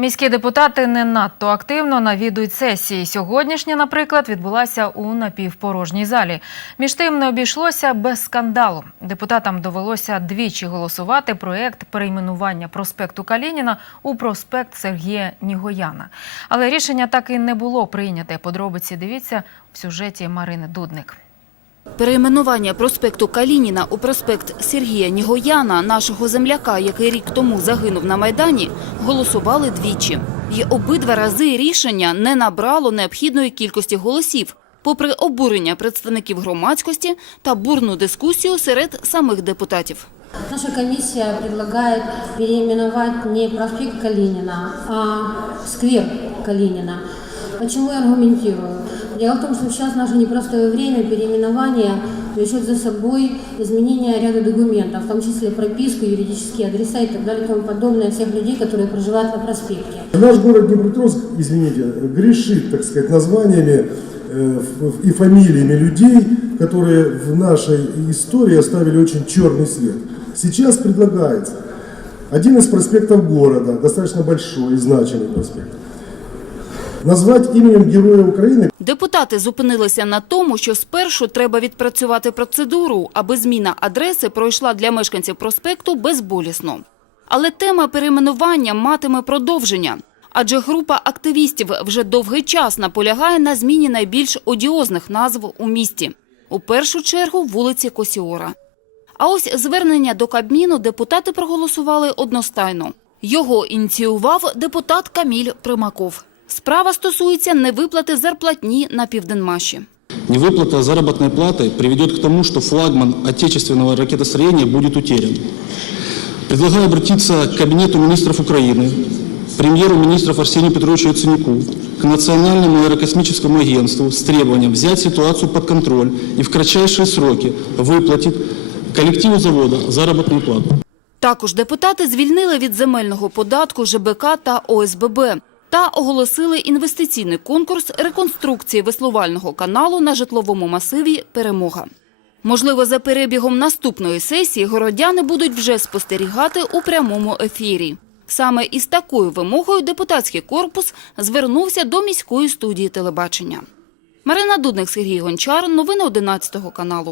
Міські депутати не надто активно навідують сесії. Сьогоднішня, наприклад, відбулася у напівпорожній залі. Між тим не обійшлося без скандалу. Депутатам довелося двічі голосувати проєкт перейменування проспекту Калініна у проспект Сергія Нігояна. Але рішення так і не було прийняте. Подробиці дивіться в сюжеті Марини Дудник. Перейменування проспекту Калініна у проспект Сергія Нігояна, нашого земляка, який рік тому загинув на Майдані, голосували двічі. І обидва рази рішення не набрало необхідної кількості голосів, попри обурення представників громадськості та бурну дискусію серед самих депутатів. Наша комиссия предлагает переименовать не проспект Калинина, а сквер Калинина. Почему я аргументирую? Дело в том, что сейчас наше непростое время переименования влечет за собой изменение ряда документов, в том числе прописку, юридические адреса и так далее и тому подобное всех людей, которые проживают на проспекте. Наш город Днепропетровск, извините, грешит, так сказать, названиями э, и фамилиями людей, которые в нашей истории оставили очень черный след. Сейчас предлагается один из проспектов города, достаточно большой и значимый проспект, назвать именем Героя Украины Депутати зупинилися на тому, що спершу треба відпрацювати процедуру, аби зміна адреси пройшла для мешканців проспекту безболісно. Але тема перейменування матиме продовження. Адже група активістів вже довгий час наполягає на зміні найбільш одіозних назв у місті. У першу чергу вулиці Косіора. А ось звернення до Кабміну депутати проголосували одностайно. Його ініціював депутат Каміль Примаков. Справа стосується невиплати зарплатні на Південмаші. Невыплата заработной платы приведет к тому, что флагман отечественного ракетостроения будет утерян. Предлагаю обратиться к Кабинету министров Украины, премьеру-министров Арсению Петровичу Яценюку, к Национальному аэрокосмическому агентству с требованием взять ситуацию под контроль и в кратчайшие сроки выплатить коллективу завода заработную плату. Також депутати звільнили від земельного податку ЖБК та ОСББ та оголосили інвестиційний конкурс реконструкції веслувального каналу на житловому масиві «Перемога». Можливо, за перебігом наступної сесії городяни будуть вже спостерігати у прямому ефірі. Саме із такою вимогою депутатський корпус звернувся до міської студії телебачення. Марина Дудник, Сергій Гончар. Новини 11 каналу.